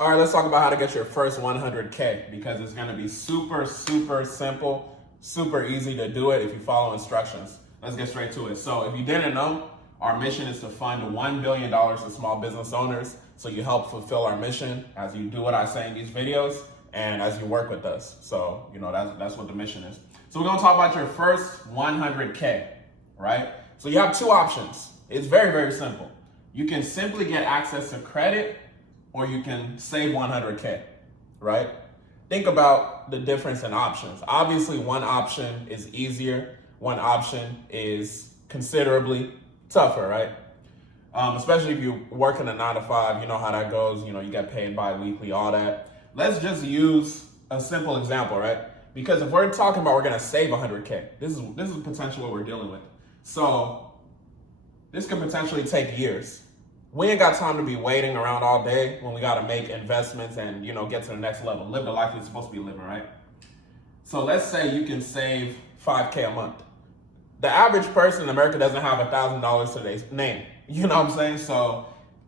All right, let's talk about how to get your first 100K because it's gonna be super simple, super easy to do it if you follow instructions. Let's get straight to it. So if you didn't know, our mission is to fund $1 billion to small business owners. So you help fulfill our mission as you do what I say in these videos and as you work with us. So, that's what the mission is. So we're gonna talk about your first 100K, right? So you have two options. It's very simple. You can simply get access to credit or you can save 100K, right? Think about the difference in options. Obviously, one option is easier. One option is considerably tougher, right? Especially if you work in a 9 to 5, you know how that goes. You get paid bi-weekly, all that. Let's just use a simple example, right? Because if we're talking about we're gonna save 100K, this is potentially what we're dealing with. So this could potentially take years. We ain't got time to be waiting around all day when we got to make investments and, get to the next level, live the life we're supposed to be living, right? So let's say you can save 5K a month. The average person in America doesn't have $1,000 to their name. You know what I'm saying? So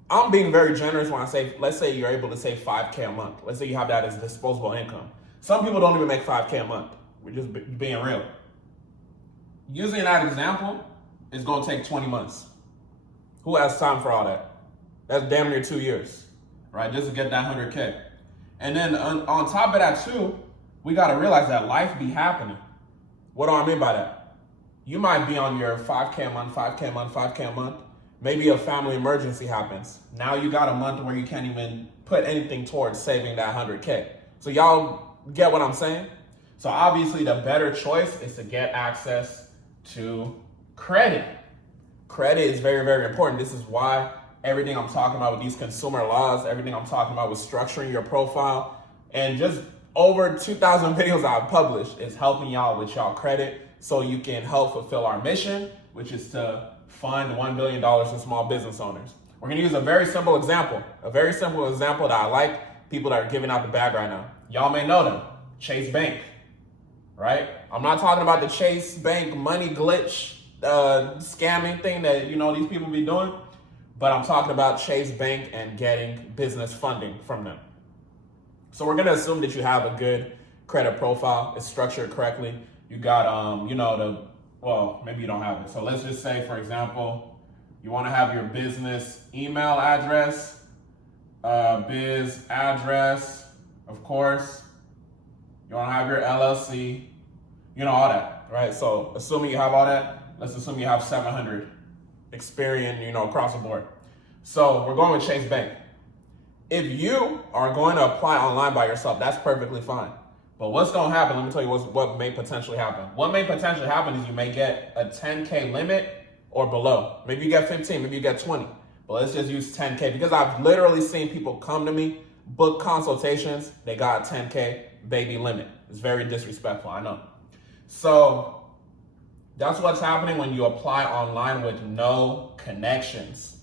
I'm being very generous when I say, let's say you're able to save 5K a month. Let's say you have that as disposable income. Some people don't even make 5K a month. We're just being real. Using that example, it's going to take 20 months. Who has time for all that? That's damn near 2 years, right? Just to get that 100K. And then on top of that too, we got to realize that life be happening. What do I mean by that? You might be on your 5K a month, 5K a month, 5K a month. Maybe a family emergency happens. Now you got a month where you can't even put anything towards saving that 100K. So y'all get what I'm saying? So obviously the better choice is to get access to credit. Credit is very important. This is why everything I'm talking about with these consumer laws, everything I'm talking about with structuring your profile, and just over 2,000 videos I've published is helping y'all with y'all credit so you can help fulfill our mission, which is to fund $1 billion to small business owners. We're gonna use a very simple example that I like, people that are giving out the bag right now. Y'all may know them, Chase Bank, right? I'm not talking about the Chase Bank money glitch, scamming thing that, these people be doing. But I'm talking about Chase Bank and getting business funding from them. So we're gonna assume that you have a good credit profile, it's structured correctly. You got, maybe you don't have it. So let's just say, for example, you wanna have your business email address, biz address, of course. You wanna have your LLC, all that, right? So assuming you have all that, let's assume you have 700 Experian, across the board. So we're going with Chase Bank. If you are going to apply online by yourself, that's perfectly fine. But what's going to happen, let me tell you what may potentially happen. What may potentially happen is you may get a 10K limit or below. Maybe you get 15, maybe you get 20. But let's just use 10K because I've literally seen people come to me, book consultations, they got a 10K baby limit. It's very disrespectful, I know. So that's what's happening when you apply online with no connections.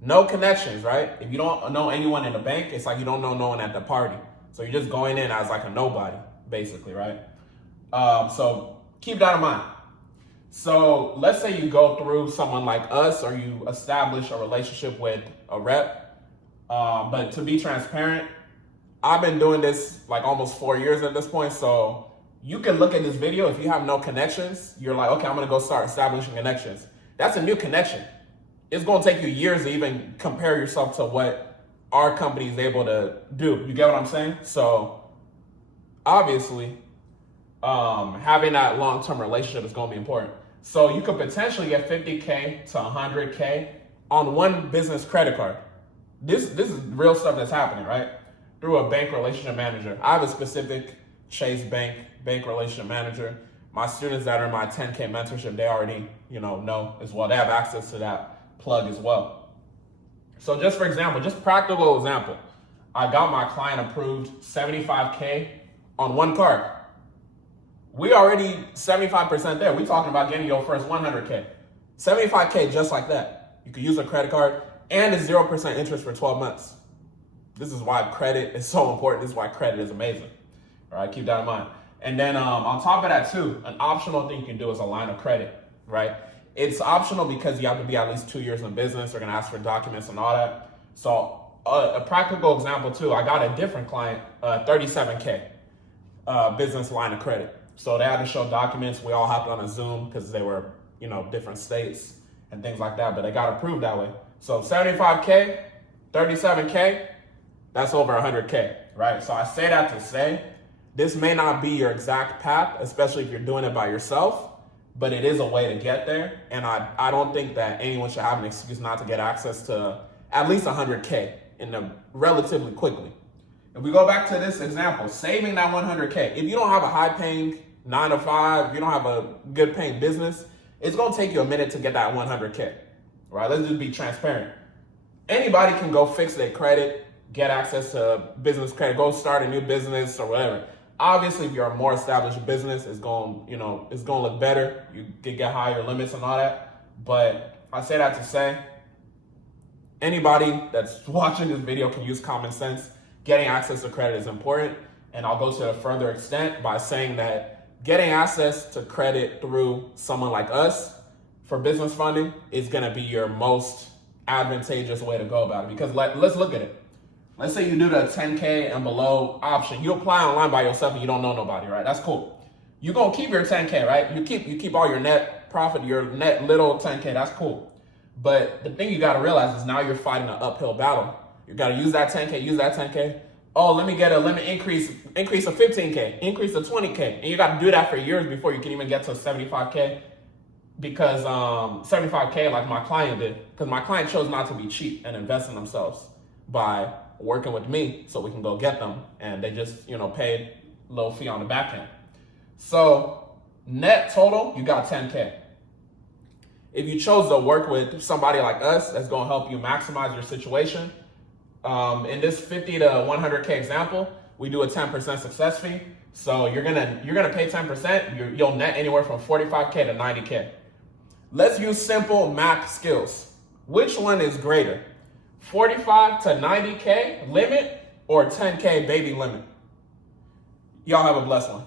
No connections, right? If you don't know anyone in the bank, it's like you don't know no one at the party. So you're just going in as like a nobody, basically, right? So keep that in mind. So let's say you go through someone like us or you establish a relationship with a rep. But to be transparent, I've been doing this like almost 4 years at this point. So you can look at this video. If you have no connections, you're like, okay, I'm gonna go start establishing connections. That's a new connection. It's gonna take you years to even compare yourself to what our company is able to do. You get what I'm saying? So obviously, having that long-term relationship is gonna be important. So you could potentially get 50K to 100K on one business credit card. This is real stuff that's happening, right? Through a bank relationship manager. I have a specific Chase Bank relationship manager. My students that are in my 10K mentorship, they already, know as well. They have access to that plug as well. So just for example, just practical example, I got my client approved 75K on one card. We already 75% there. We talking about getting your first 100K. 75K just like that. You could use a credit card and it's 0% interest for 12 months. This is why credit is so important. This is why credit is amazing. All right, keep that in mind. And then on top of that too, an optional thing you can do is a line of credit, right? It's optional because you have to be at least 2 years in business. They're gonna ask for documents and all that. So a practical example too, I got a different client, 37K business line of credit. So they had to show documents. We all hopped on a Zoom because they were, different states and things like that, but they got approved that way. So 75K, 37K, that's over 100K, right? So I say that to say, this may not be your exact path, especially if you're doing it by yourself, but it is a way to get there. And I don't think that anyone should have an excuse not to get access to at least 100K relatively quickly. If we go back to this example, saving that 100K, if you don't have a high paying 9 to 5, if you don't have a good paying business, it's gonna take you a minute to get that 100K, right? Let's just be transparent. Anybody can go fix their credit, get access to business credit, go start a new business or whatever. Obviously, if you're a more established business, it's going to look better. You can get higher limits and all that. But I say that to say, anybody that's watching this video can use common sense. Getting access to credit is important. And I'll go to a further extent by saying that getting access to credit through someone like us for business funding is going to be your most advantageous way to go about it. Because let's look at it. Let's say you do the 10K and below option. You apply online by yourself and you don't know nobody, right? That's cool. You're going to keep your 10K, right? You keep all your net profit, your net little 10K. That's cool. But the thing you got to realize is now you're fighting an uphill battle. You got to use that 10K, Oh, let me get a limit increase of 15K, increase of 20K. And you got to do that for years before you can even get to 75K. Because 75K, like my client did, because my client chose not to be cheap and invest in themselves by working with me so we can go get them. And they just, paid a little fee on the back end. So net total, you got 10K. If you chose to work with somebody like us, that's going to help you maximize your situation. In this 50 to 100K example, we do a 10% success fee. So you're gonna pay 10%. You'll net anywhere from 45K to 90K. Let's use simple math skills. Which one is greater? 45 to 90K limit or 10K baby limit? Y'all have a blessed one.